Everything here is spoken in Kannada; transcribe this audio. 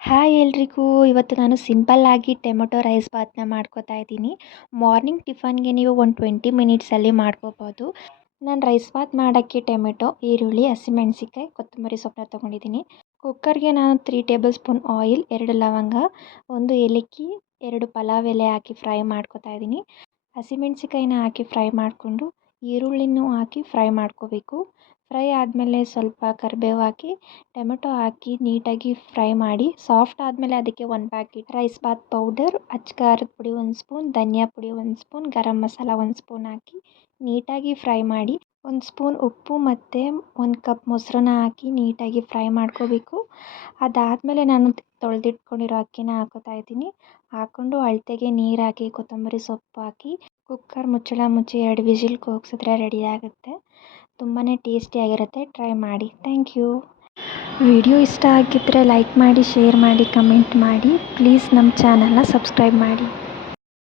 ಹಾಯ್ ಎಲ್ರಿಗೂ. ಇವತ್ತು ನಾನು ಸಿಂಪಲ್ಲಾಗಿ ಟೊಮೆಟೊ ರೈಸ್ ಬಾತ್ನ ಮಾಡ್ಕೋತಾ ಇದ್ದೀನಿ. ಮಾರ್ನಿಂಗ್ ಟಿಫನ್ಗೆ ನೀವು ಒಂದು 20 ಮಿನಿಟ್ಸಲ್ಲಿ ಮಾಡ್ಕೋಬೋದು. ನಾನು ರೈಸ್ ಬಾತ್ ಮಾಡೋಕ್ಕೆ ಟೊಮೆಟೊ, ಈರುಳ್ಳಿ, ಹಸಿಮೆಣಸಿಕಾಯಿ, ಕೊತ್ತಂಬರಿ ಸೊಪ್ಪನ್ನ ತೊಗೊಂಡಿದ್ದೀನಿ. ಕುಕ್ಕರ್ಗೆ ನಾನು 3 ಟೇಬಲ್ ಸ್ಪೂನ್ ಆಯಿಲ್, 2 ಲವಂಗ, 1 ಏಲಕ್ಕಿ, 2 ಪಲಾವ್ ಎಲೆ ಹಾಕಿ ಫ್ರೈ ಮಾಡ್ಕೋತಾ ಇದ್ದೀನಿ. ಹಸಿಮೆಣಸಿಕಾಯಿನ ಹಾಕಿ ಫ್ರೈ ಮಾಡಿಕೊಂಡು ಈರುಳ್ಳಿನೂ ಹಾಕಿ ಫ್ರೈ ಮಾಡ್ಕೋಬೇಕು. ಫ್ರೈ ಆದಮೇಲೆ ಸ್ವಲ್ಪ ಕರಿಬೇವು ಹಾಕಿ ಟೊಮೆಟೊ ಹಾಕಿ ನೀಟಾಗಿ ಫ್ರೈ ಮಾಡಿ ಸಾಫ್ಟ್ ಆದಮೇಲೆ ಅದಕ್ಕೆ 1 ಪ್ಯಾಕೆಟ್ ರೈಸ್ ಬಾತ್ ಪೌಡರ್, ಅಚ್ಚ ಖಾರದ ಪುಡಿ 1 ಸ್ಪೂನ್, ಧನಿಯಾ ಪುಡಿ 1 ಸ್ಪೂನ್, ಗರಂ ಮಸಾಲ 1 ಸ್ಪೂನ್ ಹಾಕಿ ನೀಟಾಗಿ ಫ್ರೈ ಮಾಡಿ 1 ಸ್ಪೂನ್ ಉಪ್ಪು ಮತ್ತು 1 ಕಪ್ ಮೊಸರನ್ನ ಹಾಕಿ ನೀಟಾಗಿ ಫ್ರೈ ಮಾಡ್ಕೋಬೇಕು. ಅದಾದಮೇಲೆ ನಾನು ತೊಳೆದಿಟ್ಕೊಂಡಿರೋ ಅಕ್ಕಿನ ಹಾಕೋತಾ ಇದ್ದೀನಿ. ಹಾಕ್ಕೊಂಡು ಅಳತೆಗೆ ನೀರು ಹಾಕಿ ಕೊತ್ತಂಬರಿ ಸೊಪ್ಪು ಹಾಕಿ ಕುಕ್ಕರ್ ಮುಚ್ಚಳ ಮುಚ್ಚಿ 2 ವಿಸಿಲ್ ಕೂಗಿಸಿದ್ರೆ ರೆಡಿ ಆಗುತ್ತೆ. ತುಂಬಾ ಟೇಸ್ಟಿಯಾಗಿರುತ್ತೆ. ಟ್ರೈ ಮಾಡಿ. Thank you. ವಿಡಿಯೋ ಇಷ್ಟ ಆಗಿದ್ದರೆ ಲೈಕ್ ಮಾಡಿ, ಶೇರ್ ಮಾಡಿ, ಕಮೆಂಟ್ ಮಾಡಿ. ಪ್ಲೀಸ್ ನಮ್ಮ ಚಾನಲ್ನ ಸಬ್ಸ್ಕ್ರೈಬ್ ಮಾಡಿ.